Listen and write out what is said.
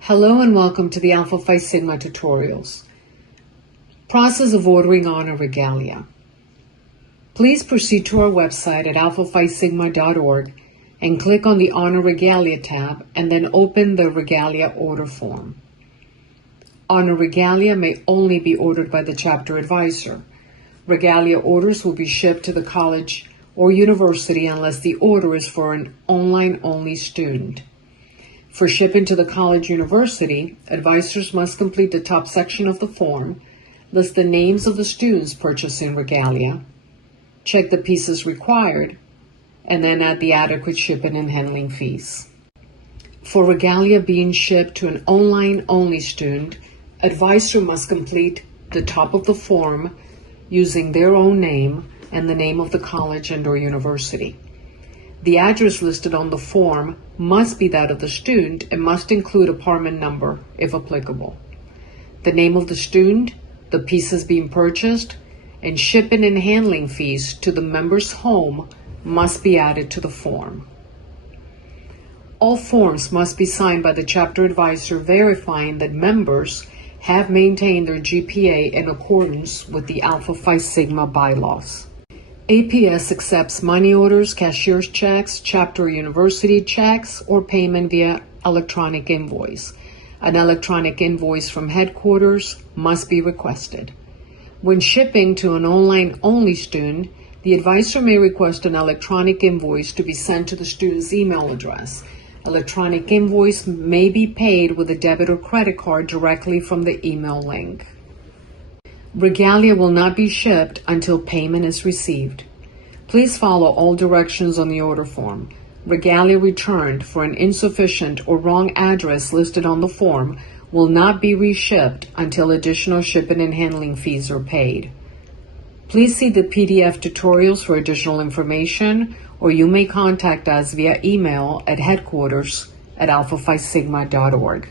Hello and welcome to the Alpha Phi Sigma tutorials. Process of ordering Honor Regalia. Please proceed to our website at alphaphisigma.org and click on the Honor Regalia tab and then open the Regalia order form. Honor Regalia may only be ordered by the chapter advisor. Regalia orders will be shipped to the college or university unless the order is for an online-only student. For shipping to the college university, advisors must complete the top section of the form, list the names of the students purchasing Regalia, check the pieces required, and then add the adequate shipping and handling fees. For Regalia being shipped to an online-only student, advisor must complete the top of the form using their own name and the name of the college and/or university. The address listed on the form must be that of the student and must include apartment number, if applicable. The name of the student, the pieces being purchased, and shipping and handling fees to the member's home must be added to the form. All forms must be signed by the chapter advisor verifying that members have maintained their GPA in accordance with the Alpha Phi Sigma bylaws. APS accepts money orders, cashier's checks, chapter or university checks, or payment via electronic invoice. An electronic invoice from headquarters must be requested. When shipping to an online-only student, the advisor may request an electronic invoice to be sent to the student's email address. Electronic invoice may be paid with a debit or credit card directly from the email link. Regalia will not be shipped until payment is received. Please follow all directions on the order form. Regalia returned for an insufficient or wrong address listed on the form will not be reshipped until additional shipping and handling fees are paid. Please see the PDF tutorials for additional information, or you may contact us via email at headquarters@alphaphisigma.org.